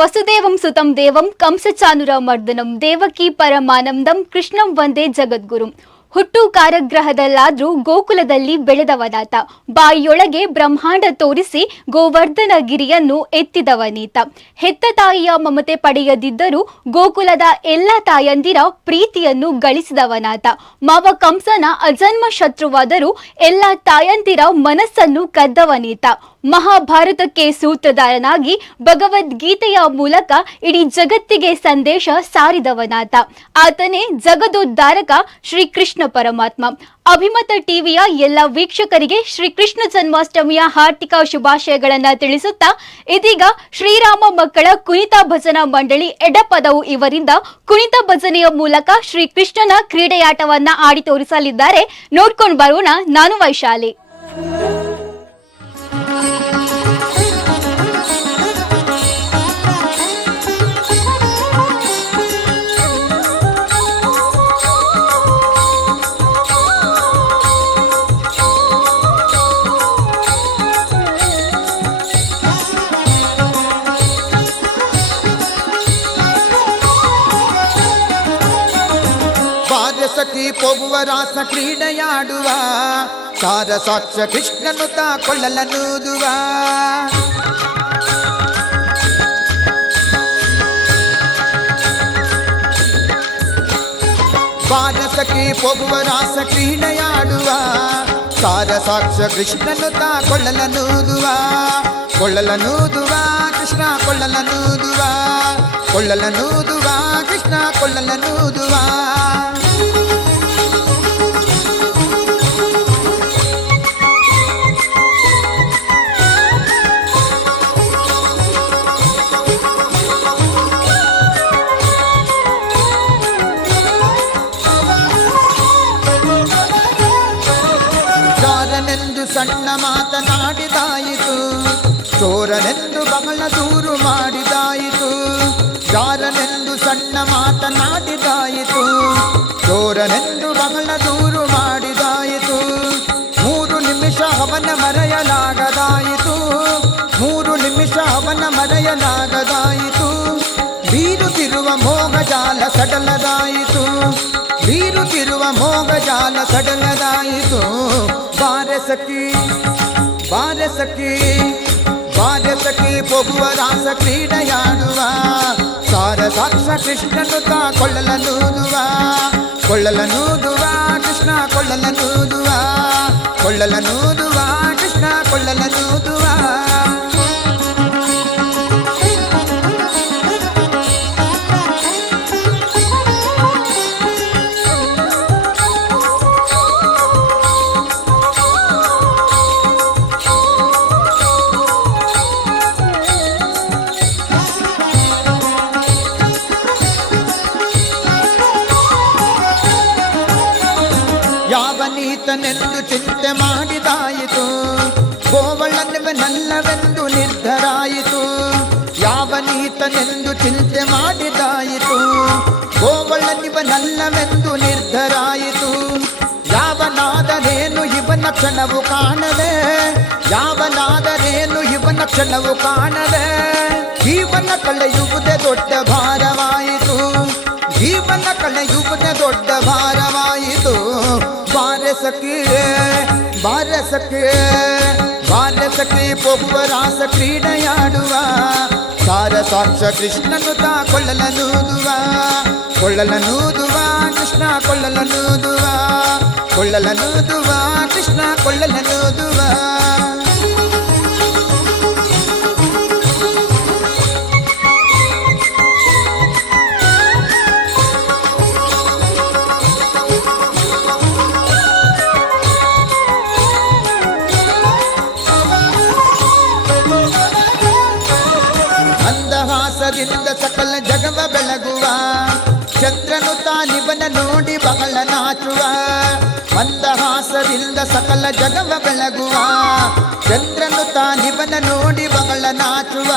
ವಸುದೇವಂ ಸುತಂ ದೇವಂ ಕಂಸಚಾನುರ ಮರ್ದನಂ ದೇವಕಿ ಪರಮಾನಂದಂ ಕೃಷ್ಣಂ ವಂದೇ ಜಗದ್ಗುರುಂ. ಹುಟ್ಟು ಕಾರಾಗೃಹದಲ್ಲಾದ್ರೂ ಗೋಕುಲದಲ್ಲಿ ಬೆಳೆದವನಾತ. ಬಾಯಿಯೊಳಗೆ ಬ್ರಹ್ಮಾಂಡ ತೋರಿಸಿ ಗೋವರ್ಧನ ಗಿರಿಯನ್ನು ಎತ್ತಿದವನೀತ. ಹೆತ್ತ ತಾಯಿಯ ಮಮತೆ ಪಡೆಯದಿದ್ದರೂ ಗೋಕುಲದ ಎಲ್ಲ ತಾಯಂದಿರ ಪ್ರೀತಿಯನ್ನು ಗಳಿಸಿದವನಾತ. ಮಾವ ಕಂಸನ ಅಜನ್ಮ ಶತ್ರುವಾದರೂ ಎಲ್ಲ ತಾಯಂದಿರ ಮನಸ್ಸನ್ನು ಕದ್ದವನೀತ. ಮಹಾಭಾರತಕ್ಕೆ ಸೂತ್ರಧಾರನಾಗಿ ಭಗವದ್ಗೀತೆಯ ಮೂಲಕ ಇಡೀ ಜಗತ್ತಿಗೆ ಸಂದೇಶ ಸಾರಿದವನಾತ. ಆತನೇ ಜಗದೋದ್ಧಾರಕ ಶ್ರೀಕೃಷ್ಣ ಪರಮಾತ್ಮ. ಅಭಿಮತ ಟಿವಿಯ ಎಲ್ಲ ವೀಕ್ಷಕರಿಗೆ ಶ್ರೀಕೃಷ್ಣ ಜನ್ಮಾಷ್ಟಮಿಯ ಹಾರ್ದಿಕ ಶುಭಾಶಯಗಳನ್ನ ತಿಳಿಸುತ್ತಾ, ಇದೀಗ ಶ್ರೀರಾಮ ಮಕ್ಕಳ ಕುಣಿತ ಭಜನಾ ಮಂಡಳಿ ಎಡಪದವು ಇವರಿಂದ ಕುಣಿತ ಭಜನೆಯ ಮೂಲಕ ಶ್ರೀಕೃಷ್ಣನ ಕ್ರೀಡೆಯಾಟವನ್ನ ಆಡಿ ತೋರಿಸಲಿದ್ದಾರೆ. ನೋಡ್ಕೊಂಡು ಬರೋಣ. ನಾನು ವೈಶಾಲಿ. ಸಖಿ ಪೋಗುವ ರಾಸ ಕ್ರೀಡೆಯಾಡುವ ಸಾರ ಸಾಕ್ಷ ಕೃಷ್ಣನು ತಾ ಕೊಳ್ಳಲನೂದುವ. ಬಾರ ಸಖಿ ಪೋಗುವ ರಾಸ ಕ್ರೀಡೆಯಾಡುವ ಸಾರ ಸಾಕ್ಷ ಕೃಷ್ಣನು ತಾ ಕೊಳ್ಳಲನೂದುವ. ಕೊಳ್ಳಲನೂದುವ ಕೃಷ್ಣ ಕೊಳ್ಳಲನೂದುವ. ಕೊಳ್ಳಲನೂದುವ ಕೃಷ್ಣ ಕೊಳ್ಳಲನೂದುವ. ಸಣ್ಣ ಮಾತನಾಡಿದಾಯಿತು, ಚೋರನೆಂದು ಬಹಳ ದೂರು ಮಾಡಿದಾಯಿತು. ಜಾರನೆಂದು ಸಣ್ಣ ಮಾತನಾಡಿದಾಯಿತು, ಚೋರನೆಂದು ಬಹಳ ದೂರು ಮಾಡಿದಾಯಿತು. 3 ನಿಮಿಷ ಅವನ ಮರೆಯಲಾಗದಾಯಿತು, 3 ನಿಮಿಷ ಅವನ ಮರೆಯಲಾಗದಾಯಿತು. ಬೀರುತ್ತಿರುವ ಮೋಗಜಾಲ ಸಡಲದಾಯಿತು, ಬೀರುತ್ತಿರುವ ಮೋಗಜಾಲ ಸಡಲದಾಯಿತು. ಬಾರೆ ಸಖಿ ಬಾರೆ ಸಖಿ ಬಾರೆ ಸಖಿ ಪೋಗುವ ರಾಸ ಕ್ರೀಡೆಯಾಡುವ ಸಾರ ಸಾಕ್ಷ ಕೃಷ್ಣನು ತಾ ಕೊಳ್ಳಲನೂದುವ. ಕೊಳ್ಳಲನೂದುವ ಕೃಷ್ಣ ಕೊಳ್ಳಲನೂದುವ. ಕೊಳ್ಳಲನೂದುವ ಕೃಷ್ಣ ಕೊಳ್ಳಲನೂದುವ. ಯಾವನೀತನೆಂದು ಚಿಂತೆ ಮಾಡಿದಾಯಿತು, ಗೋವಳನವನಲ್ಲವೆಂದು ನಿರ್ಧರಾಯಿತು. ಯಾವನೀತನೆಂದು ಚಿಂತೆ ಮಾಡಿದಾಯಿತು, ಗೋವಳನಿವನಲ್ಲವೆಂದು ನಿರ್ಧರಾಯಿತು. ಯಾವನಾದರೇನು ಇವನ ಕ್ಷಣವು ಕಾಣದೆ, ಯಾವನಾದರೇನು ಇವನ ಕ್ಷಣವು ಕಾಣದೆ. ಜೀವನ ಕಳೆಯುವುದೇ ದೊಡ್ಡ ಭಾರವಾಯಿತು, ಜೀವನ ಕಳೆಯುವುದೇ ದೊಡ್ಡ ಭಾರವಾಯಿತು. ಬಾರೆ ಸಖಿ ಬಾರೆ ಸಖಿ ಬಾರೆ ಸಖಿ ಪೋಗುವ ರಾಸ ಕ್ರೀಡೆಯಾಡುವ ಸಾರ ಸಾಕ್ಷ ಕೃಷ್ಣನು ತಾ ಕೊಳ್ಳಲನೂದುವ. ಕೊಳ್ಳಲನೂದುವ ಕೃಷ್ಣ ಕೊಳ್ಳಲನೂದುವ. ಕೊಳ್ಳಲನೂದುವ ಕೃಷ್ಣ ಕೊಳ್ಳಲನೂದುವ. ಮಂದಹಾಸದಿಂದ ಸಕಲ ಜಗವ ಬೆಳಗುವ ಚಂದ್ರನು ತಾನಿವನ ನೋಡಿ ಬಹಳ ನಾಚುವ. ಮಂದಹಾಸದಿಂದ ಸಕಲ ಜಗವ ಬೆಳಗುವ ಚಂದ್ರನು ತಾನಿವನ ನೋಡಿ ಬಹಳ ನಾಚುವ.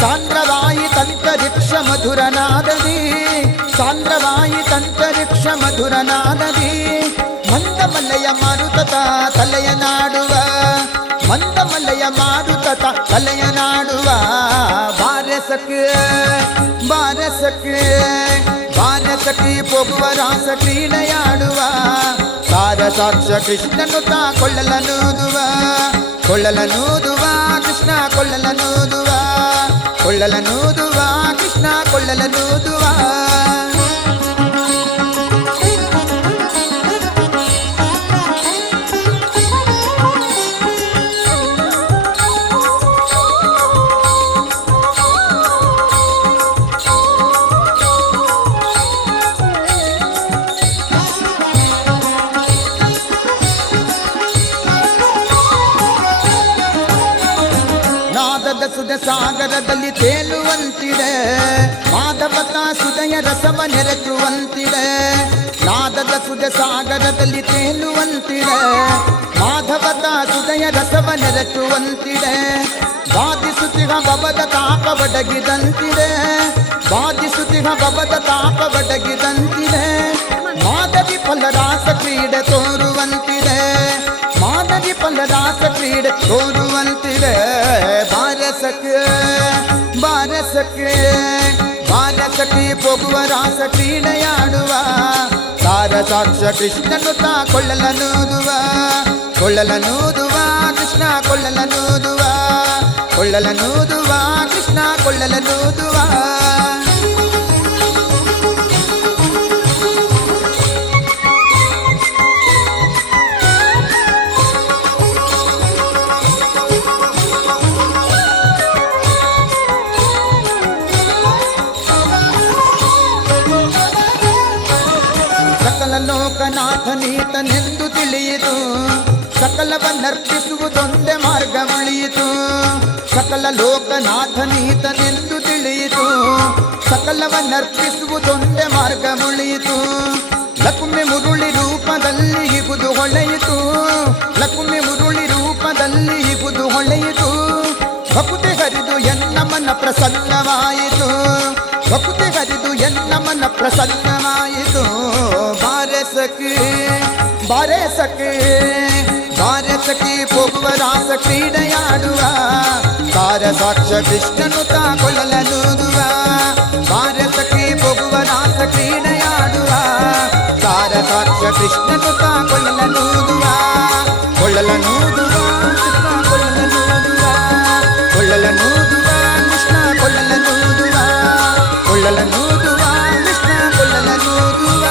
ಸಾಂದ್ರವಾಯಿ ತಂತರಿಕ್ಷ ಮಧುರನಾದದಿ, ಸಾಂದ್ರವಾಯಿ ತಂತರಿಕ್ಷ ಮಧುರನಾದದಿ. ಮಂದಮಲಯ ಮಾರುತ ತಲೆಯ ನಾಡುವ, ಮಂದಮಲಯ ಮಾರುತ ತಲೆಯ ನಾಡುವ. ಬಾರೆ ಬಾರಸಕ್ಕೆ ಬಾರಸಕ್ಕೆ ಬಾರಸಕ್ಕೆ ಪೊಗುವ ರಾಸ ಕ್ರೀಡೆಯಾಡುವ ಸಾರ ಸಾಕ್ಷ ಕೃಷ್ಣನು ತಾ ಕೊಳ್ಳಲನೂದುವ ಕೊಳ್ಳಲನೂದುವ ಕೃಷ್ಣ ಕೊಳ್ಳಲನೂದುವ ಕೊಳ್ಳಲನೂದುವ ಕೃಷ್ಣ ಕೊಳ್ಳಲನೂದುವ ಸುಧ ಸಾಗರದಲ್ಲಿ ತೇಲುವಂತಿದೆ ಮಾಧವತ ಸುಧಯ ರಸವ ನೆರೆಸುವಂತಿದೆ ನಾದದ ಸುಧ ಸಾಗರದಲ್ಲಿ ತೇಲುವಂತಿದೆ ಮಾಧವತ ಸುಧಯ ರಸವ ನೆರೆಸುವಂತಿದೆ ಬಾಧಿಸುತ್ತಿಹ ಬಬದ ತಾಪ ಬಡಗಿದಂತಿದೆ ಬಾಧಿಸುತ್ತಿಹ ಬಬದ ತಾಪ ಬಡಗಿದಂತಿದೆ ಮಾಧವಿ ಫಲರಾಸ ಕ್ರೀಡೆ ತೋರುವಂತಿದೆ ಮಾನವಿ ಫಲರಾಸ ಕ್ರೀಡೆ ತೋರುವಂತಿದೆ ಬಾರಸಕ್ಕೆ ಬಾರಸಕ್ಕೆ ಬಾರಸಕ್ಕೆ ಹೋಗುವ ರಾಸ ಕ್ರೀಡೆಯಾಡುವ ಸಾರ ಸಾಕ್ಷ ಕೃಷ್ಣನು ತಾ ಕೊಳ್ಳಲನೂದುವ ಕೊಳ್ಳಲನೂದುವ ಕೃಷ್ಣ ಕೊಳ್ಳಲನೂದುವ ಕೊಳ್ಳಲನೂದುವ ಕೃಷ್ಣ ಕೊಳ್ಳಲನೂದುವ ಲೋಕನಾಥನೀತನೆಂದು ತಿಳಿಯಿತು ಸಕಲವನ್ನರ್ಪಿಸುವುದೊಂದೇ ಮಾರ್ಗ ಉಳಿಯಿತು ಸಕಲ ಲೋಕನಾಥನೀತನೆಂದು ತಿಳಿಯಿತು ಸಕಲವನ್ನರ್ಪಿಸುವುದೊಂದೇ ಮಾರ್ಗ ಉಳಿಯಿತು ಲಕ್ಷ್ಮಿ ಮುರುಳಿ ರೂಪದಲ್ಲಿ ಇಗುದು ಹೊಳೆಯಿತು ಲಕ್ಷ್ಮಿ ಮುರುಳಿ ರೂಪದಲ್ಲಿ ಇಗುದು ಹೊಳೆಯಿತು ಭಕ್ತಿ ಹರಿದು ಎನ್ನ ಮನ ಪ್ರಸನ್ನವಾಯಿತು ಭಕ್ತಿ ಹರಿದು ಎನ್ನ ಮನ ಪ್ರಸನ್ನವಾಯಿತು ಬಾರಸಕ್ಕೆ ಬಾರಸಕ್ಕೆ ಬಾರಸಕ್ಕೆ ಹೋಗುವ ರಾಸ ಕ್ರೀಡೆಯಾಡುವ ಸಾರ ಸಾಕ್ಷ ಕೃಷ್ಣನು ತಾ ಕೊಳ್ಳಲನೂದುವ ಬಾರಸಕ್ಕೆ ಹೋಗುವ ರಾಸ ಕ್ರೀಡೆಯಾಡುವ ಸಾರ ಸಾಕ್ಷ ಕೃಷ್ಣನು ತಾ ಕೊಳ್ಳಲನೂದುವ ಕೊಳ್ಳಲನೂದುವ ಕೃಷ್ಣ ಕೊಳ್ಳಲನೂದುವ ಕೊಳ್ಳಲನೂದುವ ಕೃಷ್ಣ ಕೊಳ್ಳಲನೂದುವ ಕೊಳ್ಳಲನೂದುವ ಕೃಷ್ಣ ಕೊಳ್ಳಲನೂದುವ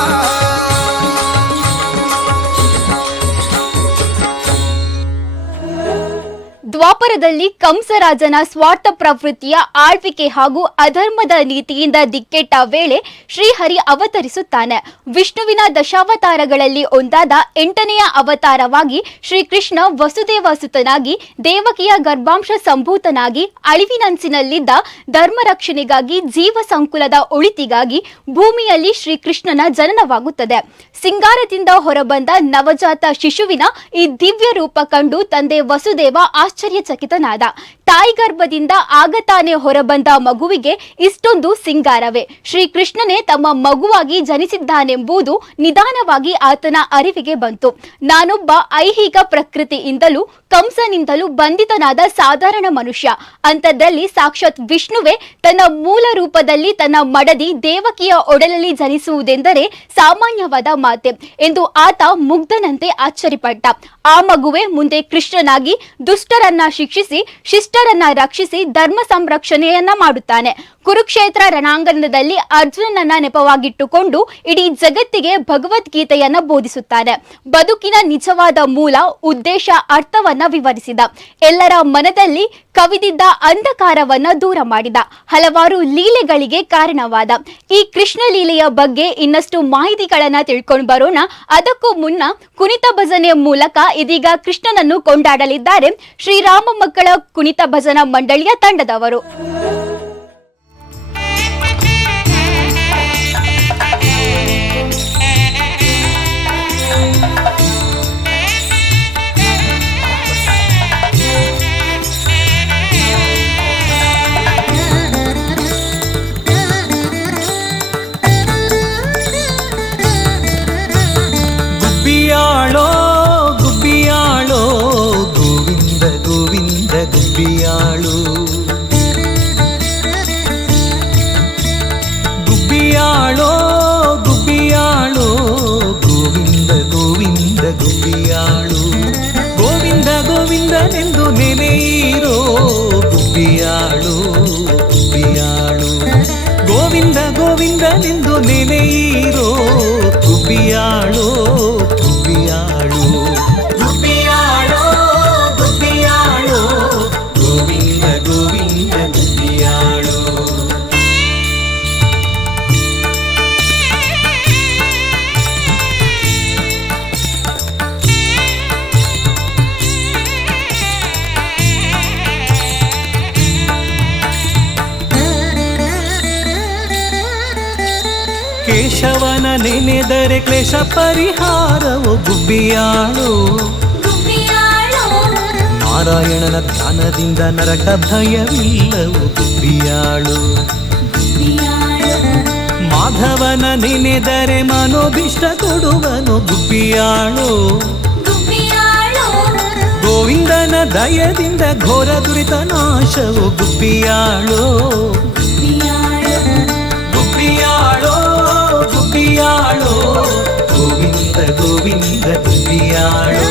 ದ್ವಾಪರದಲ್ಲಿ ಕಂಸರಾಜನ ಸ್ವಾರ್ಥ ಪ್ರವೃತ್ತಿಯ ಆಳ್ವಿಕೆ ಹಾಗೂ ಅಧರ್ಮದ ನೀತಿಯಿಂದ ದಿಕ್ಕೆಟ್ಟ ವೇಳೆ ಶ್ರೀಹರಿ ಅವತರಿಸುತ್ತಾನೆ. ವಿಷ್ಣುವಿನ ದಶಾವತಾರಗಳಲ್ಲಿ ಒಂದಾದ 8ನೆಯ ಅವತಾರವಾಗಿ ಶ್ರೀಕೃಷ್ಣ ವಸುದೇವಸುತನಾಗಿ ದೇವಕಿಯ ಗರ್ಭಾಂಶ ಸಂಭೂತನಾಗಿ ಅಳಿವಿನಂಚಿನಲ್ಲಿದ್ದ ಧರ್ಮ ರಕ್ಷಣೆಗಾಗಿ ಜೀವ ಸಂಕುಲದ ಒಳಿತಿಗಾಗಿ ಭೂಮಿಯಲ್ಲಿ ಶ್ರೀಕೃಷ್ಣನ ಜನನವಾಗುತ್ತದೆ. ಸಿಂಗಾರದಿಂದ ಹೊರಬಂದ ನವಜಾತ ಶಿಶುವಿನ ಈ ದಿವ್ಯ ರೂಪ ಕಂಡು ತಂದೆ ವಸುದೇವ ಆಶ್ಚರ್ಯಚಕಿತನಾದ. ತಾಯಿ ಗರ್ಭದಿಂದ ಆಗತಾನೆ ಹೊರಬಂದ ಮಗುವಿಗೆ ಇಷ್ಟೊಂದು ಸಿಂಗಾರವೇ? ಶ್ರೀಕೃಷ್ಣನೇ ತಮ್ಮ ಮಗುವಾಗಿ ಜನಿಸಿದ್ದಾನೆಂಬುದು ನಿಧಾನವಾಗಿ ಆತನ ಅರಿವಿಗೆ ಬಂತು. ನಾನೊಬ್ಬ ಐಹಿಕ ಪ್ರಕೃತಿಯಿಂದಲೂ ಕಂಸನಿಂದಲೂ ಬಂಧಿತನಾದ ಸಾಧಾರಣ ಮನುಷ್ಯ. ಅಂಥದ್ರಲ್ಲಿ ಸಾಕ್ಷಾತ್ ವಿಷ್ಣುವೇ ತನ್ನ ಮೂಲ ರೂಪದಲ್ಲಿ ತನ್ನ ಮಡದಿ ದೇವಕಿಯ ಒಡಲಲ್ಲಿ ಜನಿಸುವುದೆಂದರೆ ಸಾಮಾನ್ಯವಾದ ಮಾತೆ ಎಂದು ಆತ ಮುಗ್ಧನಂತೆ ಆಶ್ಚರ್ಯಪಟ್ಟ. ಆ ಮಗುವೆ ಮುಂದೆ ಕೃಷ್ಣನಾಗಿ ದುಷ್ಟರನ್ನ ಶಿಕ್ಷಿಸಿ ಶಿಷ್ಟರನ್ನ ರಕ್ಷಿಸಿ ಧರ್ಮ ಸಂರಕ್ಷಣೆಯನ್ನ ಮಾಡುತ್ತಾನೆ. ಕುರುಕ್ಷೇತ್ರ ರಣಾಂಗಣದಲ್ಲಿ ಅರ್ಜುನನನ್ನ ನೆಪವಾಗಿಟ್ಟುಕೊಂಡು ಇಡೀ ಜಗತ್ತಿಗೆ ಭಗವದ್ಗೀತೆಯನ್ನ ಬೋಧಿಸುತ್ತಾನೆ. ಬದುಕಿನ ನಿಜವಾದ ಮೂಲ ಉದ್ದೇಶ ಅರ್ಥವನ್ನ ವಿವರಿಸಿದ. ಎಲ್ಲರ ಮನದಲ್ಲಿ ಕವಿದಿದ್ದ ಅಂಧಕಾರವನ್ನ ದೂರ ಮಾಡಿದ. ಹಲವಾರು ಲೀಲೆಗಳಿಗೆ ಕಾರಣವಾದ. ಈ ಕೃಷ್ಣ ಲೀಲೆಯ ಬಗ್ಗೆ ಇನ್ನಷ್ಟು ಮಾಹಿತಿಗಳನ್ನ ತಿಳ್ಕೊಂಡು ಬರೋಣ. ಅದಕ್ಕೂ ಮುನ್ನ ಕುಣಿತ ಭಜನೆ ಮೂಲಕ ಇದೀಗ ಕೃಷ್ಣನನ್ನು ಕೊಂಡಾಡಲಿದ್ದಾರೆ ಶ್ರೀರಾಮ ಮಕ್ಕಳ ಕುಣಿತ ಭಜನಾ ಮಂಡಳಿಯ ತಂಡದವರು. ಗುಬ್ಬಿಯಾಳೋ ಗುಬ್ಬಿಯಾಳೋ ಗೋವಿಂದ ಗೋವಿಂದ ಗುಬ್ಬಿಯಾಳು ಗುಬ್ಬಿಯಾಳು ಗುಬ್ಬಿಯಾಳು ಗುಬ್ಬಿಯಾಳು ಗುಬ್ಬಿಯಾಳು ಗೋವಿಂದ ಗೋವಿಂದ ಗುಬ್ಬಿಯಾಳು. ಕೇಶವನ ನೆನೆದರೆ ಕ್ಲೇಶ ಪರಿಹಾರವು ಗುಬ್ಬಿಯಾಳು. ನಾರಾಯಣನ ಧ್ಯಾನದಿಂದ ನರಕ ಭಯವಿಲ್ಲವು ಗುಬ್ಬಿಯಾಳು. ಮಾಧವನ ನೆನೆದರೆ ಮನೋಭಿಷ್ಟ ಕೊಡುವನು ಗುಬ್ಬಿಯಾಳು. ಗೋವಿಂದನ ದಯದಿಂದ ಘೋರ ದುರಿತ ನಾಶವು ಗುಬ್ಬಿಯಾಳು. ಗುಬ್ಬಿಯಾಳು ಗುಬ್ಬಿಯಾಳು ಗೋವಿಂದ ಗೋವಿಂದ ಗುಬ್ಬಿಯಾಳು.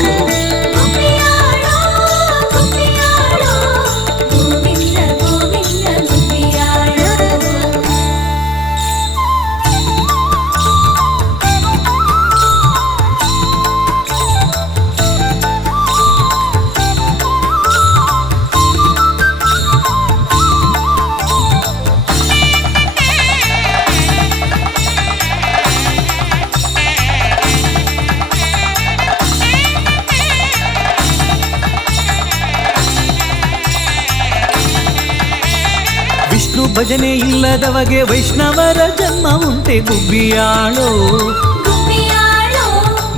ವಿಷ್ಣು ಭಜನೆ ಇಲ್ಲದವಗೆ ವೈಷ್ಣವರ ಜನ್ಮ ಉಂಟೆ ಗುಬ್ಬಿಯಾಳು.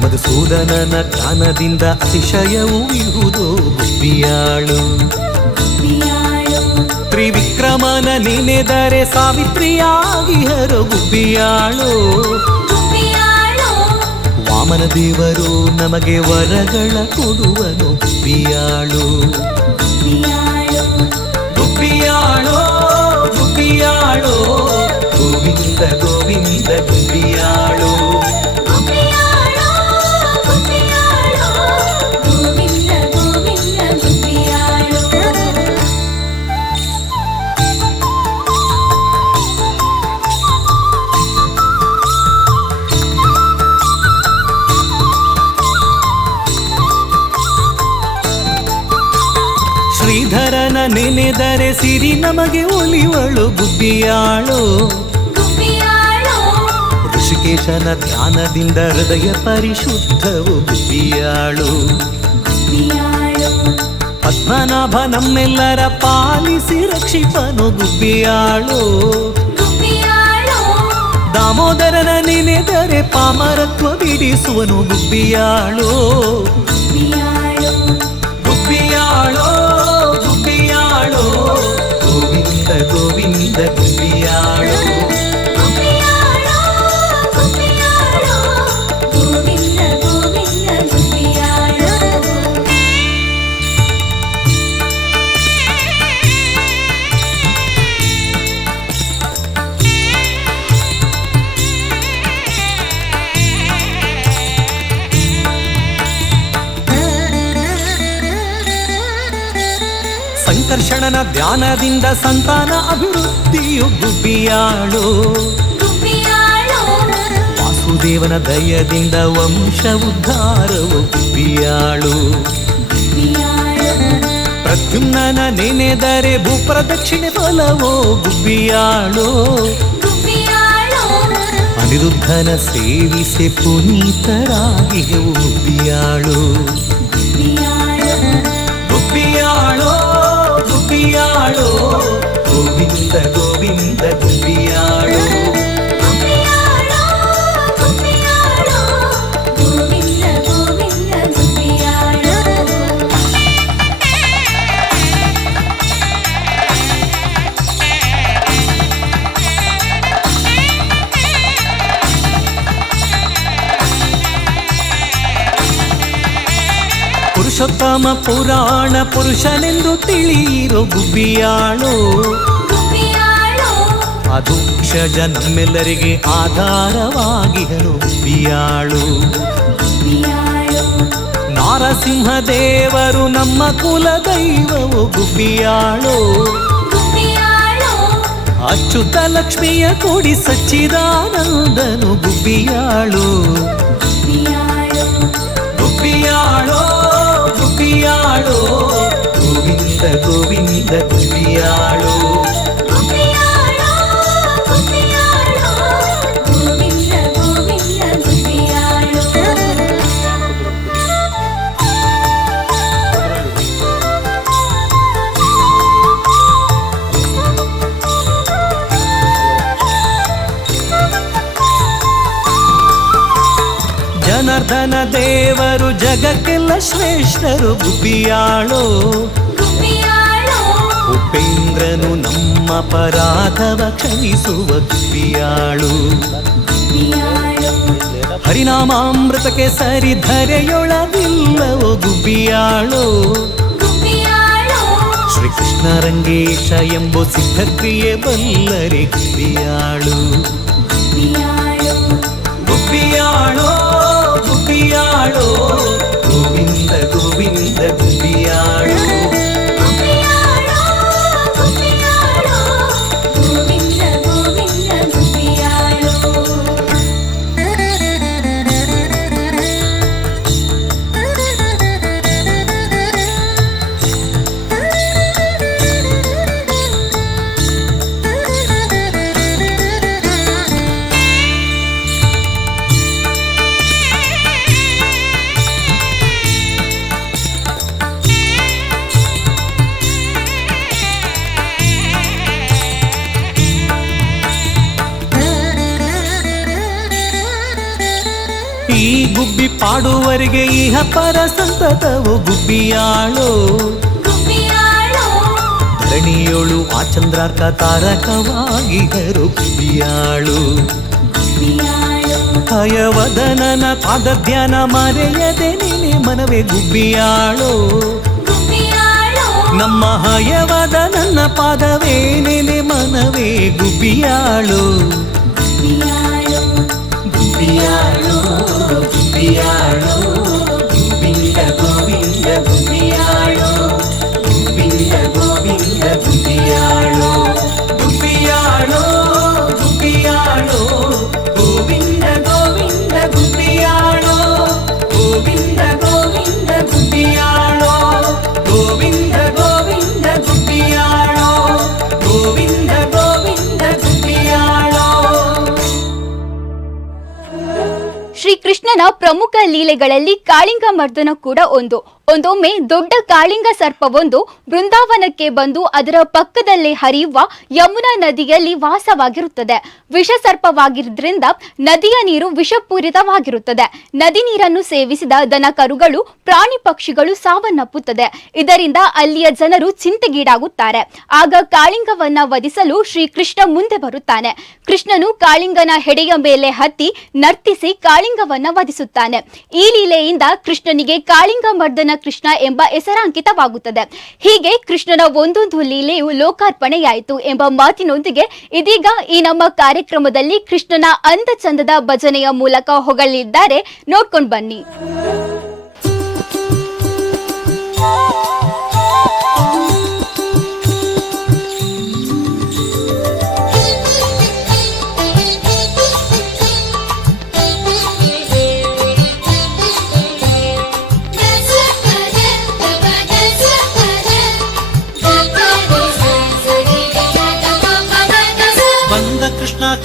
ಮಧುಸೂದನನ ಧ್ಯಾನದಿಂದ ಅತಿಶಯವು ಇರುವುದು ಗುಬ್ಬಿಯಾಳು. ತ್ರಿವಿಕ್ರಮನ ನೆನೆದರೆ ಸಾವಿತ್ರಿಯಾಗಿಹರು ಗುಬ್ಬಿಯಾಳು. ವಾಮನ ದೇವರು ನಮಗೆ ವರಗಳ ಕೊಡುವನು ಗುಬ್ಬಿಯಾಳು. ಗುಬ್ಬಿಯಾಳು ಗುಬ್ಬಿಯಾಳು ಗೋವಿಂದ ಗೋವಿಂದ ಗುಬ್ಬಿಯಾಳು. ಶ್ರೀಧರನ ನೆನೆದರೆ ಸಿರಿ ನಮಗೆ ಒಲಿವಳು ಗುಬ್ಬಿಯಾಳು. ಋಷಿಕೇಶನ ಧ್ಯಾನದಿಂದ ಹೃದಯ ಪರಿಶುದ್ಧವು ಗುಬ್ಬಿಯಾಳು. ಪದ್ಮನಾಭ ನಮ್ಮೆಲ್ಲರ ಪಾಲಿಸಿ ರಕ್ಷಿಪನು ಗುಬ್ಬಿಯಾಳು. ದಾಮೋದರನ ನೆನೆದರೆ ಪಾಮರತ್ವ ಬಿಡಿಸುವನು ಗುಬ್ಬಿಯಾಳು. ಗುಬ್ಬಿಯಾಳು ಗುಬ್ಬಿಯಾಳು ಗೋವಿಂದ ಗೋವಿಂದ ಗುಬ್ಬಿಯಾಳು. ಸಂಕರ್ಷಣನ ಧ್ಯಾನದಿಂದ ಸಂತಾನ ಅಭಿವೃದ್ಧಿಯು ಗುಬ್ಬಿಯಾಳು. ವಾಸುದೇವನ ದಯದಿಂದ ವಂಶ ಉದ್ಧಾರವು ಗುಬ್ಬಿಯಾಳು. ಪ್ರದ್ಯುಮ್ನನ ನೆನೆದರೆ ಭೂಪ್ರದಕ್ಷಿಣೆ ಫಲವೋ ಗುಬ್ಬಿಯಾಳು. ಅನಿರುದ್ಧನ ಸೇವಿಸಿ ಪುನೀತರಾಗಿಯವು ಗುಬ್ಬಿಯಾಳು. ಗುಬ್ಬಿಯಾಳು ಗುಬ್ಬಿಯಾಳು ಗೋವಿಂದ ಗೋವಿಂದ ಗುಬ್ಬಿಯಾಳು. ಪುರುಷೋತ್ತಮ ಪುರಾಣ ಪುರುಷನೆಂದು ತಿಳಿಯಿರೋ ಗುಬ್ಬಿಯಾಳು. ಅದು ಕ್ಷಜ ನಮ್ಮೆಲ್ಲರಿಗೆ ಆಧಾರವಾಗಿಹನು ಗುಬ್ಬಿಯಾಳು. ನಾರಸಿಂಹ ದೇವರು ನಮ್ಮ ಕುಲ ದೈವವು ಗುಬ್ಬಿಯಾಳು. ಅಚ್ಯುತ ಲಕ್ಷ್ಮಿಯ ಕೂಡಿ ಸಚ್ಚಿದಾನಂದನು ಗುಬ್ಬಿಯಾಳು ಗುಬ್ಬಿಯಾಳೋ ಗುಬ್ಬಿಯಾಳೋ ಗೋವಿಂದ ಗೋವಿಂದ ಗುಬ್ಬಿಯಾಳು ಜನಾರ್ದನ ದೇವರು ಜಗಕ್ಕೆಲ್ಲ ಶ್ರೇಷ್ಠರು ಗುಬ್ಬಿಯಾಳೋ ಉಪೇಂದ್ರನು ನಮ್ಮ ಅಪರಾಧವ ಕ್ಷಮಿಸುವ ಗುಬ್ಬಿಯಾಳು ಹರಿನಾಮಾಮೃತಕ್ಕೆ ಸರಿ ಧರೆಯೊಳಗಿಲ್ಲವೋ ಗುಬ್ಬಿಯಾಳೋ ಶ್ರೀಕೃಷ್ಣ ರಂಗೇಶ ಎಂಬ ಸಿದ್ಧಕ್ರಿಯೆ ಬಲ್ಲರೆ ಗುಬ್ಬಿಯಾಳು ಗುಬ್ಬಿಯಾಳೋ ಗುಬ್ಬಿಯಾಳೋ ಗೋವಿಂದ ಗೋವಿಂದ ಗುಬ್ಬಿಯಾಳು ಈ ಗುಬ್ಬಿ ಪಾಡುವರಿಗೆ ಇಹ ಪರ ಸಂತತವು ಗುಬ್ಬಿಯಾಳೋ ಧರಣಿಯೋಳು ಆ ಚಂದ್ರಾರ್ಕ ತಾರಕವಾಗಿ ಹರು ಗುಬ್ಬಿಯಾಳು ಹಯವದನನ ಪಾದ ಧ್ಯಾನ ಮರೆಯದೆ ನಿನೆ ಮನವೇ ಗುಬ್ಬಿಯಾಳೋ ನಮ್ಮ ಹಯವದನನ ಪಾದವೇ ನೆನೆ ಮನವೇ ಗುಬ್ಬಿಯಾಳು ಗುಬ್ಬಿಯಾಳು ಗುಬ್ಬಿಯಾಳು ಗೋವಿಂದ ಗೋವಿಂದ ಗುಬ್ಬಿಯಾಳು ಗೋವಿಂದ ಗೋವಿಂದ ಗುಬ್ಬಿಯಾಳು ಗುಬ್ಬಿಯಾಳು ಗುಬ್ಬಿಯಾಳು ಗೋವಿಂದ ಗೋವಿಂದ ಗುಬ್ಬಿಯಾಳು ಗೋವಿಂದ ಗೋವಿಂದ ಗುಬ್ಬಿಯಾಳು ಗೋವಿಂದ ಗೋವಿಂದ ಗುಬ್ಬಿಯಾಳು ಗೋವಿಂದ ಗೋವಿಂದ ಗುಬ್ಬಿಯಾಳು. ಶ್ರೀಕೃಷ್ಣನ ಪ್ರಮುಖ ಲೀಲೆಗಳಲ್ಲಿ ಕಾಳಿಂಗ ಮರ್ದನ ಕೂಡ ಒಂದೊಮ್ಮೆ ದೊಡ್ಡ ಕಾಳಿಂಗ ಸರ್ಪವೊಂದು ಬೃಂದಾವನಕ್ಕೆ ಬಂದು ಅದರ ಪಕ್ಕದಲ್ಲೇ ಹರಿಯುವ ಯಮುನಾ ನದಿಯಲ್ಲಿ ವಾಸವಾಗಿರುತ್ತದೆ. ವಿಷ ಸರ್ಪವಾಗಿದ್ದರಿಂದ ನದಿಯ ನೀರು ವಿಷಪೂರಿತವಾಗಿರುತ್ತದೆ. ನದಿ ನೀರನ್ನು ಸೇವಿಸಿದ ದನ ಕರುಗಳು ಪ್ರಾಣಿ ಪಕ್ಷಿಗಳು ಸಾವನ್ನಪ್ಪುತ್ತದೆ. ಇದರಿಂದ ಅಲ್ಲಿಯ ಜನರು ಚಿಂತೆಗೀಡಾಗುತ್ತಾರೆ. ಆಗ ಕಾಳಿಂಗವನ್ನ ವಧಿಸಲು ಶ್ರೀಕೃಷ್ಣ ಮುಂದೆ ಬರುತ್ತಾನೆ. ಕೃಷ್ಣನು ಕಾಳಿಂಗನ ಹೆಡೆಯ ಮೇಲೆ ಹತ್ತಿ ನರ್ತಿಸಿ ಕಾಳಿಂಗವನ್ನ ವಧಿಸುತ್ತಾನೆ. ಈ ಲೀಲೆಯಿಂದ ಕೃಷ್ಣನಿಗೆ ಕಾಳಿಂಗ ಮರ್ದನ ಕೃಷ್ಣ ಎಂಬ ಹೆಸರಾಂಕಿತವಾಗುತ್ತದೆ. ಹೀಗೆ ಕೃಷ್ಣನ ಒಂದೊಂದು ಲೀಲೆಯು ಲೋಕಾರ್ಪಣೆಯಾಯಿತು ಎಂಬ ಮಾತಿನೊಂದಿಗೆ ಇದೀಗ ಈ ನಮ್ಮ ಕಾರ್ಯಕ್ರಮದಲ್ಲಿ ಕೃಷ್ಣನ ಅಂದ ಚಂದದ ಭಜನೆಯ ಮೂಲಕ ಹೊಗಳಿದ್ದಾರೆ. ನೋಡ್ಕೊಂಡು ಬನ್ನಿ.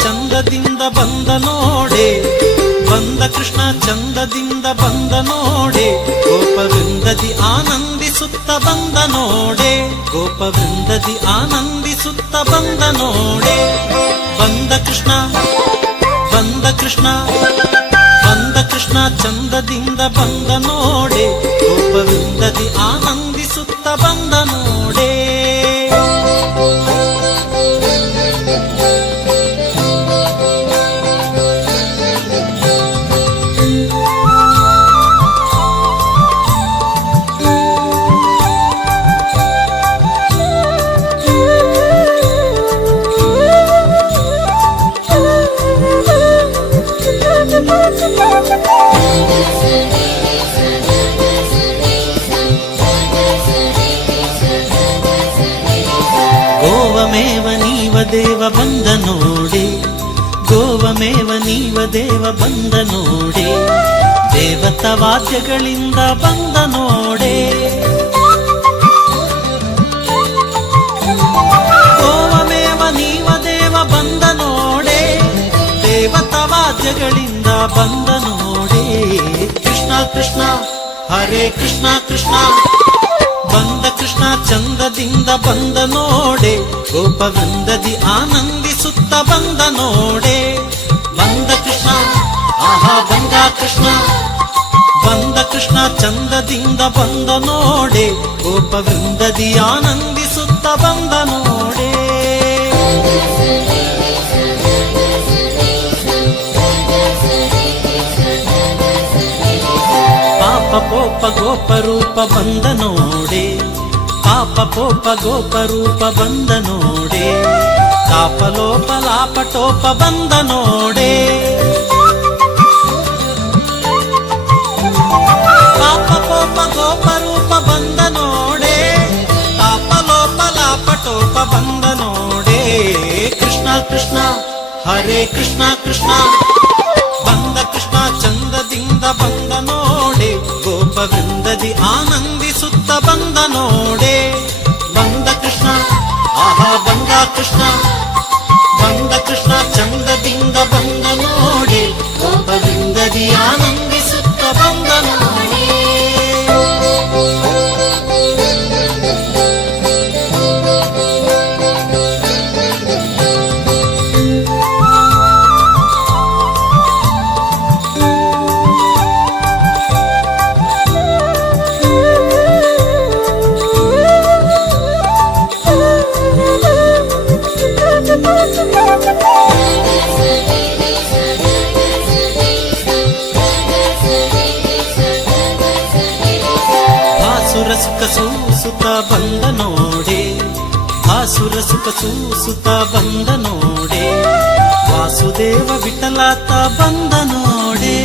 ಚಂದದಿಂದ ಬಂದ ನೋಡೆ ಬಂದ ಕೃಷ್ಣ ಚಂದದಿಂದ ಬಂದ ನೋಡೆ ಗೋಪವೃಂದದಿ ಆನಂದಿಸುತ್ತ ಬಂದ ನೋಡೆ ಗೋಪವೃಂದದಿ ಆನಂದಿಸುತ್ತ ಬಂದ ನೋಡೆ ಬಂದ ಕೃಷ್ಣ ಬಂದ ಕೃಷ್ಣ ಬಂದ ಕೃಷ್ಣ ಚಂದದಿಂದ ಬಂದ ನೋಡೆ ಗೋಪವೃಂದದಿ ಆನಂದಿಸುತ್ತ ಬಂದ ನೋಡೆ ದೇವ ಬಂದ ನೋಡೆ, ಗೋವಮೇವ ನೀವ ದೇವ ಬಂದ ನೋಡೆ, ದೇವತ ವಾದ್ಯಗಳಿಂದ ಬಂದ ನೋಡೆ. ಗೋವಮೇವ ನೀವ ದೇವ ಬಂದ ನೋಡೆ, ದೇವತ ವಾದ್ಯಗಳಿಂದ ಬಂದ ನೋಡೆ. ಕೃಷ್ಣ ಕೃಷ್ಣ ಹರೇ ಕೃಷ್ಣ ಕೃಷ್ಣ, ಬಂದ ಕೃಷ್ಣ ಚಂದದಿಂದ ಬಂದ ನೋಡೆ, ಗೋಪವೃಂದದಿ ಆನಂದಿಸುತ್ತ ಬಂದ ನೋಡೆ. ಬಂದ ಕೃಷ್ಣ ಆಹಾ ಬಂದ ಕೃಷ್ಣ, ಬಂದ ಕೃಷ್ಣ ಚಂದದಿಂದ ಬಂದ ನೋಡೆ, ಗೋಪವೃಂದದಿ ಆನಂದಿಸುತ್ತ ಬಂದ ನೋಡೆ. ಪಾಪ ಪೋಪ ಗೋಪ ರೂಪ ಬಂದ ನೋಡೆ, ಪಾಪ ಪೋಪ ಗೋಪ ರೂಪ ಬಂದ ನೋಡೆ, ಕಾಪಲೋಪ ಲಾಪಟೋಪ ಬಂದ ನೋಡೆ. ಪಾಪ ಪೋಪ ಗೋಪ ರೂಪ ಬಂದ ನೋಡೆ, ಕಾಪಲೋಪ ಲಾಪಟೋಪ ಬಂದ ನೋಡೆ. ಕೃಷ್ಣ ಕೃಷ್ಣ ಹರೇ ಕೃಷ್ಣ ಕೃಷ್ಣ, ಬಂದ ಕೃಷ್ಣ ಚಂದದಿಂದ ಬಂದ ನೋಡೆ, ಗೋಪವೃಂದದಿ ಆನಂದಿಸುತ್ತ ಬಂದ ನೋಡೆ. ಬಂದ ಕೃಷ್ಣ ಆಹಾ ಬಂದ ಕೃಷ್ಣ, ಬಂದ ಕೃಷ್ಣ ಚಂದದಿಂದ ಬಂದ ನೋಡೆ, ಗೋಪವೃಂದದಿ ಆನಂದಿಸುತ್ತ ಬಂದ ನೋಡೆ. ಭಾಸುರ ಸುಖ ಸೂಸುತ್ತ ಬಂದ ನೋಡೆ, ಭಾಸುರ ಸುಖ ಸೂಸುತ್ತ ಬಂದ ನೋಡೆ, ವಾಸುದೇವ ವಿಠಲಾತ ಬಂದ ನೋಡೆ.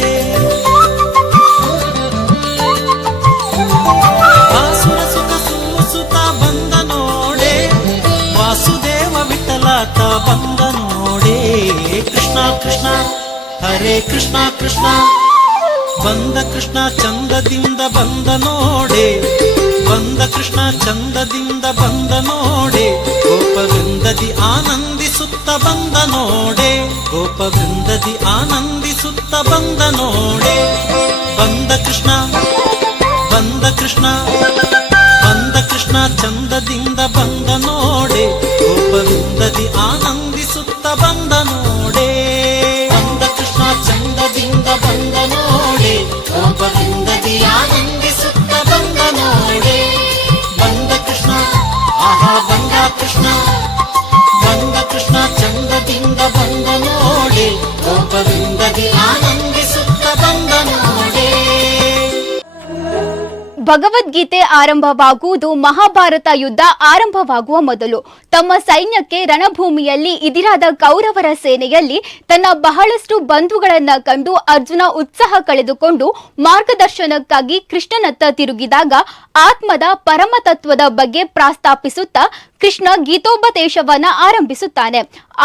ಭಾಸುರ ಸುಖ ಸೂಸುತ್ತ ಬಂದ ನೋಡೆ, ವಾಸುದೇವ ವಿಠಲಾತ ಬಂದ ನೋಡೆ. ಕೃಷ್ಣ ಕೃಷ್ಣ ಹರೇ ಕೃಷ್ಣ ಕೃಷ್ಣ, ಬಂದ ಕೃಷ್ಣ ಚಂದದಿಂದ ಬಂದ ನೋಡೆ, ಬಂದ ಕೃಷ್ಣ ಚಂದದಿಂದ ಬಂದ ನೋಡೆ, ಗೋಪವೃಂದದಿ ಆನಂದಿಸುತ್ತ ಬಂದ ನೋಡೆ, ಗೋಪವೃಂದದಿ ಆನಂದಿಸುತ್ತ ಬಂದ ನೋಡೆ. ಬಂದ ಕೃಷ್ಣ ಬಂದ ಕೃಷ್ಣ, ಬಂದ ಕೃಷ್ಣ ಚಂದದಿಂದ ಬಂದ ನೋಡೆ, ಗೋಪವೃಂದದಿ ಆನಂದಿಸುತ್ತ ಬಂದ ನೋಡೆ. ಬಂದ ಕೃಷ್ಣ ಚಂದದಿಂದ ಬಂದ ನೋಡೆ, ಗೋಪವೃಂದದಿ ಆನಂದಿಸುತ್ತ ಬಂದ ನೋಡೆ. ಬಂದ ಕೃಷ್ಣ ಆಹಾ ಬಂದ ಕೃಷ್ಣ, ಬಂದ ಕೃಷ್ಣ ಚಂದದಿಂದ ಬಂದ ನೋಡೆ, ಗೋಪವೃಂದದಿ ಆನಂದಿಸುತ್ತ ಬಂದ ನೋಡೆ. ಭಗವದ್ಗೀತೆ ಆರಂಭವಾಗುವುದು ಮಹಾಭಾರತ ಯುದ್ಧ ಆರಂಭವಾಗುವ ಮೊದಲು. ತಮ್ಮ ಸೈನ್ಯಕ್ಕೆ ರಣಭೂಮಿಯಲ್ಲಿ ಇದಿರಾದ ಕೌರವರ ಸೇನೆಯಲ್ಲಿ ತನ್ನ ಬಹಳಷ್ಟು ಬಂಧುಗಳನ್ನ ಕಂಡು ಅರ್ಜುನ ಉತ್ಸಾಹ ಕಳೆದುಕೊಂಡು ಮಾರ್ಗದರ್ಶನಕ್ಕಾಗಿ ಕೃಷ್ಣನತ್ತ ತಿರುಗಿದಾಗ ಆತ್ಮದ ಪರಮತತ್ವದ ಬಗ್ಗೆ ಪ್ರಸ್ತಾಪಿಸುತ್ತಾ ಕೃಷ್ಣ ಗೀತೋಪದೇಶವನ್ನ ಆರಂಭಿಸುತ್ತಾನೆ.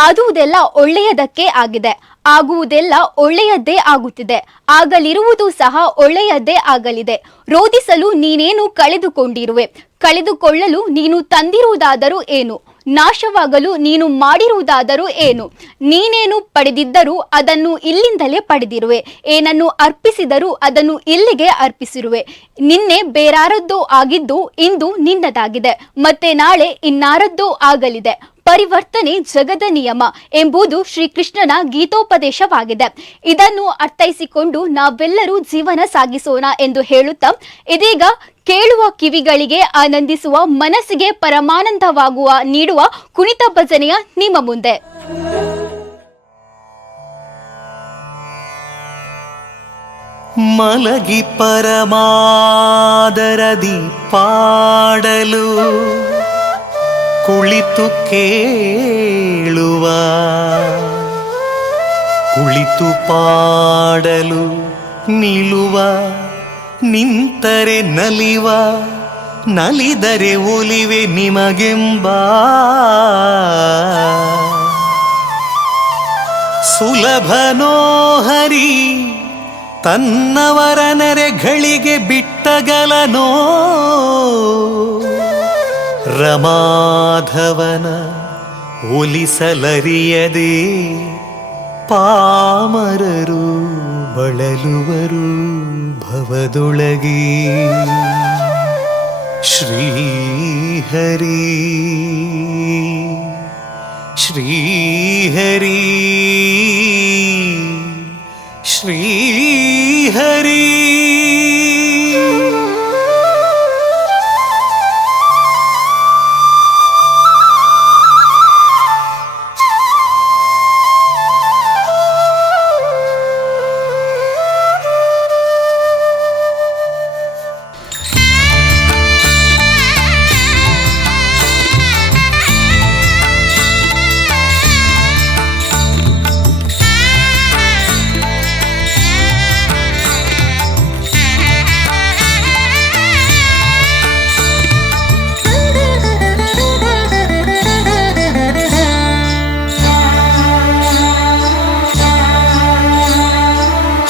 ಆಗುವುದೆಲ್ಲ ಒಳ್ಳೆಯದಕ್ಕೆ ಆಗಿದೆ, ಆಗುವುದೆಲ್ಲ ಒಳ್ಳೆಯದ್ದೇ ಆಗುತ್ತಿದೆ, ಆಗಲಿರುವುದು ಸಹ ಒಳ್ಳೆಯದ್ದೇ ಆಗಲಿದೆ. ರೋಧಿಸಲು ನೀನೇನು ಕಳೆದುಕೊಂಡಿರುವೆ, ಕಳೆದುಕೊಳ್ಳಲು ನೀನು ತಂದಿರುವುದಾದರೂ ಏನು, ನಾಶವಾಗಲು ನೀನು ಮಾಡಿರುವುದಾದರೂ ಏನು. ನೀನೇನು ಪಡೆದಿದ್ದರೂ ಅದನ್ನು ಇಲ್ಲಿಂದಲೇ ಪಡೆದಿರುವೆ, ಏನನ್ನು ಅರ್ಪಿಸಿದರೂ ಅದನ್ನು ಇಲ್ಲಿಗೆ ಅರ್ಪಿಸಿರುವೆ. ನಿನ್ನೆ ಬೇರಾರದ್ದೋ ಆಗಿದ್ದು ಇಂದು ನಿನ್ನದಾಗಿದೆ, ಮತ್ತೆ ನಾಳೆ ಇನ್ನಾರದ್ದೋ ಆಗಲಿದೆ. ಪರಿವರ್ತನೆ ಜಗದ ನಿಯಮ ಎಂಬುದು ಶ್ರೀಕೃಷ್ಣನ ಗೀತೋಪದೇಶವಾಗಿದೆ. ಇದನ್ನು ಅರ್ಥೈಸಿಕೊಂಡು ನಾವೆಲ್ಲರೂ ಜೀವನ ಸಾಗಿಸೋಣ ಎಂದು ಹೇಳುತ್ತಾ ಇದೀಗ ಕೇಳುವ ಕಿವಿಗಳಿಗೆ ಆನಂದಿಸುವ ಮನಸ್ಸಿಗೆ ಪರಮಾನಂದವಾಗುವ ನೀಡುವ ಕುಣಿತ ಭಜನೆಯ ನಿಮ್ಮ ಮುಂದೆ. ಮಲಗಿ ಪರಮಾದರದಿ ಪಾಡಲು ಕುಳಿತು ಕೇಳುವ, ಕುಳಿತು ಪಾಡಲು ನಿಲ್ಲುವ, ನಿಂತರೆ ನಲಿವ, ನಲಿದರೆ ಒಲಿವೆ ನಿಮಗೆಂಬ ಸುಲಭನೋ ಹರಿ ತನ್ನವರ ನೆರೆಗಳಿಗೆ ಬಿಟ್ಟಗಲನೋ ರಮಾಧವನ ಒಲಿಸಲರಿಯದೆ ಪಾಮರರು ಬಳಲುವರು ಭವದೊಳಗೆ ಶ್ರೀಹರಿ ಶ್ರೀಹರಿ ಶ್ರೀಹರಿ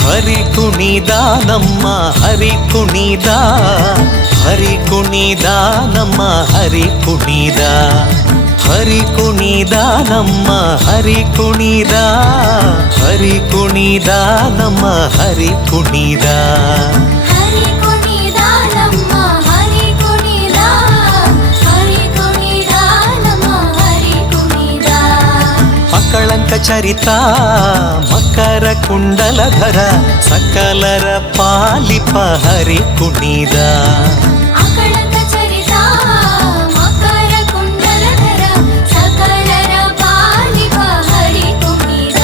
ಹರಿ ಕುಣಿದ ನಮ್ಮ ಹರಿ ಕುಣಿದ ಹರಿ ಕುಣಿದ ನಮ್ಮ ಹರಿ ಕುಣಿದ ಹರಿ ಕುಣಿದ ನಮ್ಮ ಹರಿ ಕುಣಿದ ಹರಿ ಕುಣಿದ ನಮ್ಮ ಹರಿ ಕುಣಿದ ಹರಿ ಕುಣಿದ ನಮ್ಮ ಹರಿ ಕುಣಿದ ಹರಿ ಕುಣಿದ ನಮ್ಮ ಹರಿ ಕುಣಿದ ಅಕಳಂಕ ಚರಿತ ಮಕರ ಕುಂಡಲಧರ ಸಕಲರ ಪಾಲಿಪ ಹರಿ ಕುಣಿದ ಅಕಳಂಕ ಚರಿತ ಮಕರ ಕುಂಡಲಧರ ಸಕಲರ ಪಾಲಿಪ ಹರಿ ಕುಣಿದ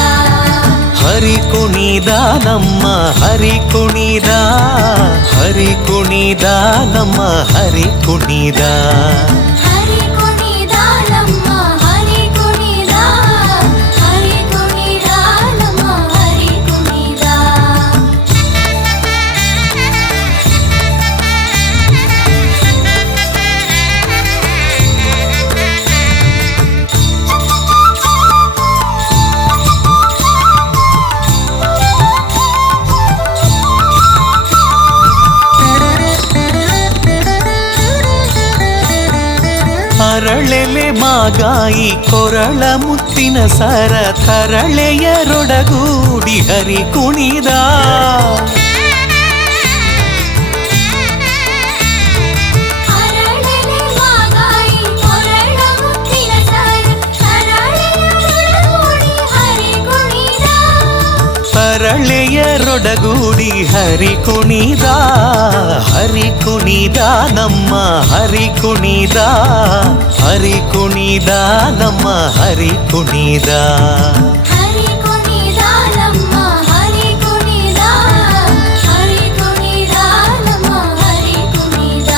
ಹರಿ ಕುಣಿದ ನಮ್ಮ ಹರಿ ಕುಣಿದ ಹರಿ ಕುಣಿದ ನಮ್ಮ ಹರಿ ಕುಣಿದ ಹರಿ ಕುಣಿದ ನಮ್ಮ ಹರಿ ಕುಣಿದ ಹರಿ ಕುಣಿದ ನಮ್ಮ ಹರಿ ಕುಣಿದ ಅರಳೆಲೆ ಮಾಗಾಯಿ ಕೊರಳ ಮುತ್ತಿನ ಸರ ತರಳೆಯರೊಡಗೂಡಿ ಹರಿ ಕುಣಿದ ಅರಳೆಲೆ ಮಾಗಾಯಿ ಕೊರಳ ಮುತ್ತಿನ ಸರ ತರಳೆಯರೊಡಗೂಡಿ ಹರಿ ಕುಣಿದ ತರಳೆಯರೊಡಗೂಡಿ ಹರಿ ಕುಣಿದ ಹರಿ ಕುಣಿದ ನಮ್ಮ ಹರಿ ಕುಣಿದ ಹರಿ ಕುಣಿದ ನಮ್ಮ ಹರಿ ಕುಣಿದ ಹರಿ ಕುಣಿದ ನಮ್ಮ ಹರಿ ಕುಣಿದ ಹರಿ ಕುಣಿದ ನಮ್ಮ ಹರಿ ಕುಣಿದ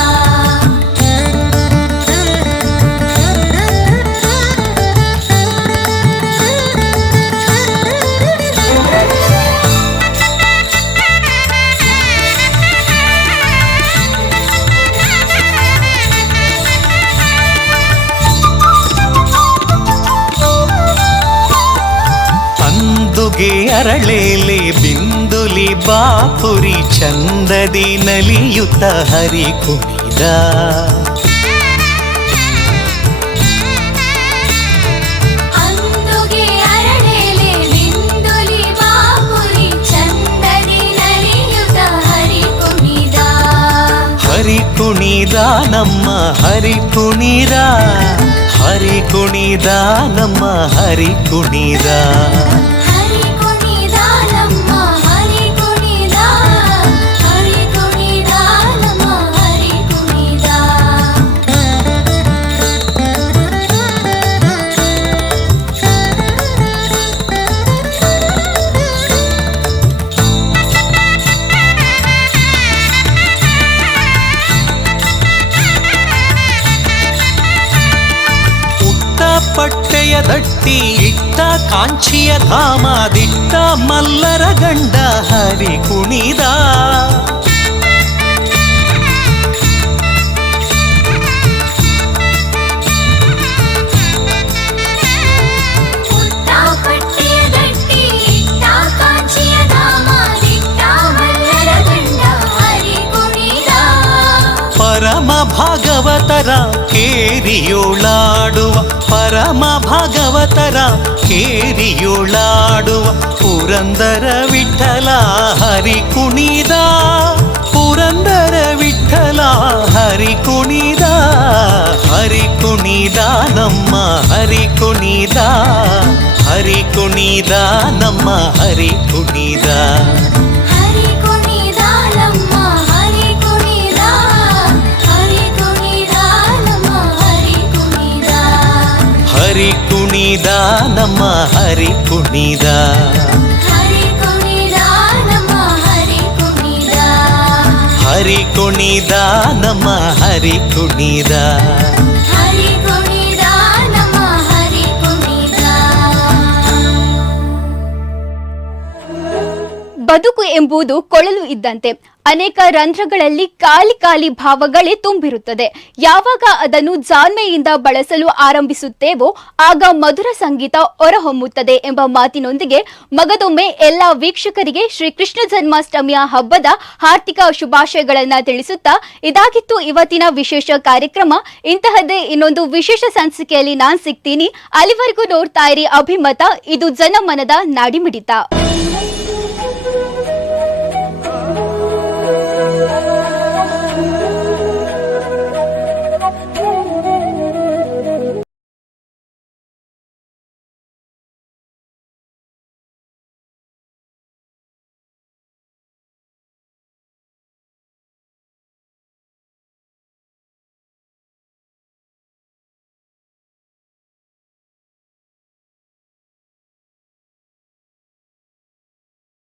ಅಂದುಗೆ ಅರಳೇಲೆ ಬಿಂದುಲಿ ಬಾಪುರಿ ಚಂದದಿ ನಲಿಯುತ್ತ ಹರಿ ಕುಣಿದ ಅಂದುಗೆ ಅರಳೆಲೆ ಬಿಂದುಲಿ ಬಾಪುರಿ ಚಂದದಿ ನಲಿಯುತ ಹರಿ ಕುಣಿದ ಹರಿ ಕುಣಿದ ನಮ್ಮ ಹರಿ ಕುಣಿದ ಹರಿ ಕುಣಿದ ನಮ್ಮ ಹರಿ ಕುಣಿದ ಹರಿ ಕುಣಿದ ನಮ್ಮ ಹರಿ ಕುಣಿದ ಹರಿ ಕುಣಿದ ನಮ್ಮ ಹರಿ ಕುಣಿದ ಪಟ್ಟೆಯ ದಟ್ಟಿ ಇಟ್ಟ ಕಾಂಚಿಯ ಧಾಮ ದಿಟ್ಟ ಮಲ್ಲರ ಗಂಡ ಹರಿ ಕುಣಿದ ಪಟ್ಟೆಯ ದಟ್ಟಿ ಪರಮ ಭಾಗವತರ ಕೇರಿಯೋಳಾಡುವ ಪರಮ ಭಾಗವತರ ಕೇರಿಯೋಳಾಡುವ ಪುರಂದರ ವಿಠಲ ಹರಿ ಕುಣಿದ ಪುರಂದರ ವಿಠಲ ಹರಿ ಕುಣಿದ ಹರಿ ಕುಣಿದ ನಮ್ಮ ಹರಿ ಕುಣಿದ ಹರಿ ಕುಣಿದ ನಮ್ಮ ಹರಿ ಕುಣಿದ ಹರಿ ಕುಣಿದ ನಮ್ಮ ಹರಿ ಕುಣಿದ ಹರಿ ಕುಣಿದ ನಮ್ಮ ಹರಿ ಕುಣಿದ ಹರಿ ಕುಣಿದ ನಮ್ಮ ಹರಿ ಕುಣಿದ ಹರಿ ಕುಣಿದ ನಮ್ಮ ಹರಿ ಕುಣಿದ ಹರಿ ಕುಣಿದ ನಮ್ಮ ಹರಿ ಕುಣಿದ ಹರಿ ಕುಣಿದ ನಮ್ಮ ಹರಿ ಕುಣಿದ. ಬದುಕು ಎಂಬುದು ಕೊಳಲು ಇದ್ದಂತೆ ಅನೇಕ ರಂಧ್ರಗಳಲ್ಲಿ ಖಾಲಿ ಖಾಲಿ ಭಾವಗಳೇ ತುಂಬಿರುತ್ತದೆ. ಯಾವಾಗ ಅದನ್ನು ಜಾಣ್ಮೆಯಿಂದ ಬಳಸಲು ಆರಂಭಿಸುತ್ತೇವೋ ಆಗ ಮಧುರ ಸಂಗೀತ ಹೊರಹೊಮ್ಮುತ್ತದೆ ಎಂಬ ಮಾತಿನೊಂದಿಗೆ ಮಗದೊಮ್ಮೆ ಎಲ್ಲ ವೀಕ್ಷಕರಿಗೆ ಶ್ರೀ ಕೃಷ್ಣ ಜನ್ಮಾಷ್ಟಮಿಯ ಹಬ್ಬದ ಹಾರ್ದಿಕ ಶುಭಾಶಯಗಳನ್ನ ತಿಳಿಸುತ್ತಾ ಇದಾಗಿತ್ತು ಇವತ್ತಿನ ವಿಶೇಷ ಕಾರ್ಯಕ್ರಮ. ಇಂತಹದ್ದೇ ಇನ್ನೊಂದು ವಿಶೇಷ ಸಂಚಿಕೆಯಲ್ಲಿ ನಾನ್ ಸಿಗ್ತೀನಿ. ಅಲ್ಲಿವರೆಗೂ ನೋಡ್ತಾ ಇರಿ ಅಭಿಮತ. ಇದು ಜನಮನದ ನಾಡಿಮಿಡಿತ.